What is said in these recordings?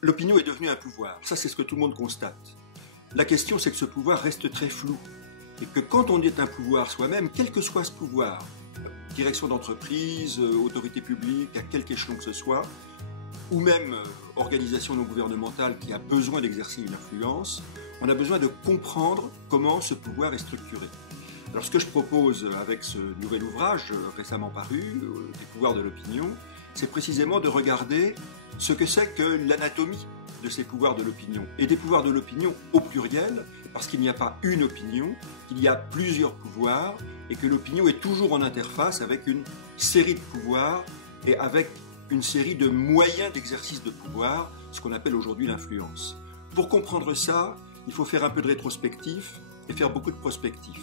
L'opinion est devenue un pouvoir, ça c'est ce que tout le monde constate. La question c'est que ce pouvoir reste très flou, et que quand on est un pouvoir soi-même, quel que soit ce pouvoir, direction d'entreprise, autorité publique, à quelque échelon que ce soit, ou même organisation non gouvernementale qui a besoin d'exercer une influence, on a besoin de comprendre comment ce pouvoir est structuré. Alors ce que je propose avec ce nouvel ouvrage récemment paru, des pouvoirs de l'opinion, c'est précisément de regarder ce que c'est que l'anatomie de ces pouvoirs de l'opinion, et des pouvoirs de l'opinion au pluriel, parce qu'il n'y a pas une opinion, qu'il y a plusieurs pouvoirs, et que l'opinion est toujours en interface avec une série de pouvoirs, et avec une série de moyens d'exercice de pouvoir, ce qu'on appelle aujourd'hui l'influence. Pour comprendre ça, il faut faire un peu de rétrospectif et faire beaucoup de prospectif.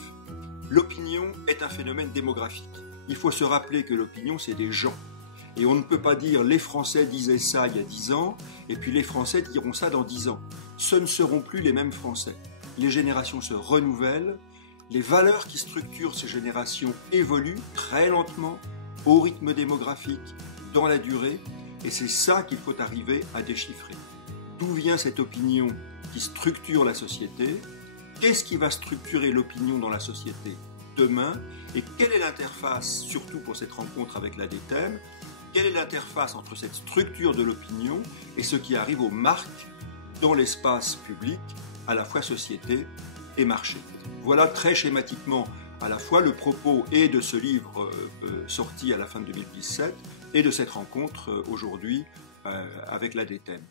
L'opinion est un phénomène démographique. Il faut se rappeler que l'opinion, c'est des gens. Et on ne peut pas dire les Français disaient ça il y a 10 ans, et puis les Français diront ça dans 10 ans. Ce ne seront plus les mêmes Français. Les générations se renouvellent, les valeurs qui structurent ces générations évoluent très lentement, au rythme démographique, dans la durée, et c'est ça qu'il faut arriver à déchiffrer. D'où vient cette opinion qui structure la société? Qu'est-ce qui va structurer l'opinion dans la société demain? Et quelle est l'interface, surtout pour cette rencontre avec l'ADTEM, quelle est l'interface entre cette structure de l'opinion et ce qui arrive aux marques dans l'espace public, à la fois société et marché? Voilà très schématiquement à la fois le propos et de ce livre sorti à la fin de 2017 et de cette rencontre aujourd'hui avec l'ADTEM.